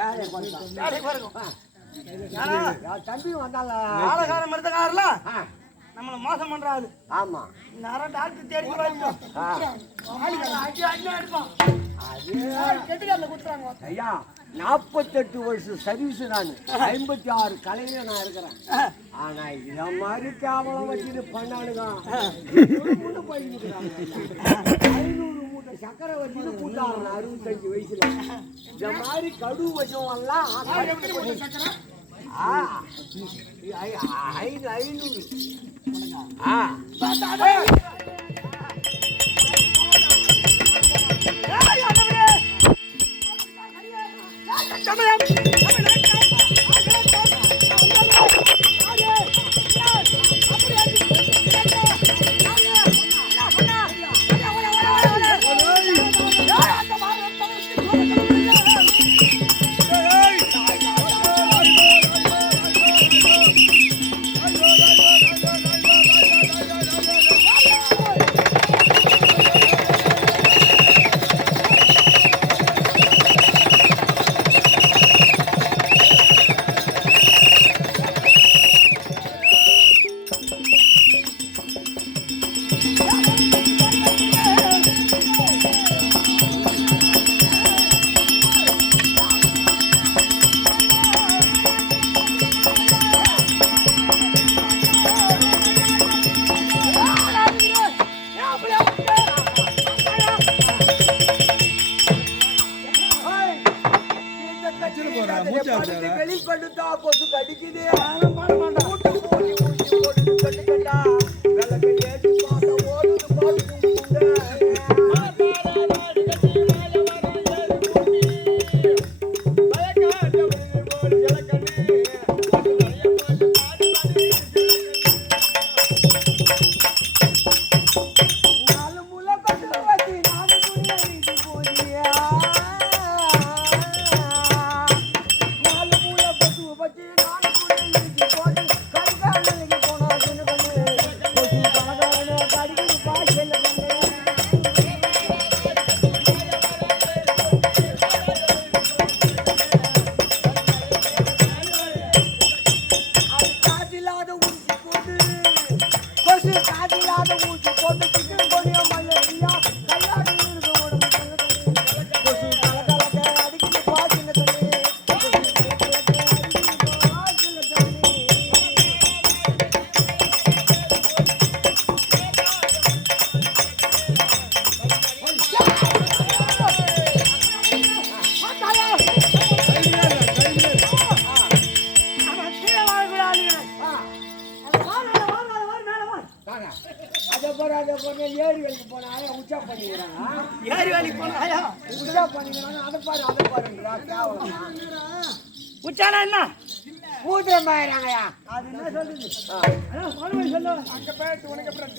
வேலைக்கு என் தம்பி வந்தால ஆளக்காரன் மருந்தக்காரல ஆ, நம்மள மோசம் பண்றாது ஆமா. நேரம் டாக்டர் தேடி குத்துறாங்க ஐயா நாற்பத்தெட்டு வருஷம் சர்வீஸ் நான். ஐம்பத்தி ஆறு கலையில நான் இருக்கிறேன். ஆனா இத மாதிரி கேவலம் வச்சுட்டு பண்ணானுங்க. இவ்வளவு மூட்டை போயிட்டு இருக்கிறாங்க. அறுபத்தஞ்சு வயசுல. இந்த மாதிரி கடு வசம் எல்லாம் ஆ, ஐ- ஐநூறு. ஆ. வெளிப்படுத்தா கொசு கடிக்குது. 是。ஏரி வேலைக்கு போனாங்க, உச்சா பண்ணிக்கிறாங்க. ஏறி வேலைக்கு போனாயா? உச்சா பண்ணிக்கிறாங்க, அதை பாரு, அதை பாருன்றா, கேவலம். உச்சானா என்ன? ஊதுறமாயிறாங்கய்யா. அது என்ன சொல்லுது? சொல்லுவேன் சொல்லுவேன் அங்க போயிட்டு உனக்கு அப்புறம்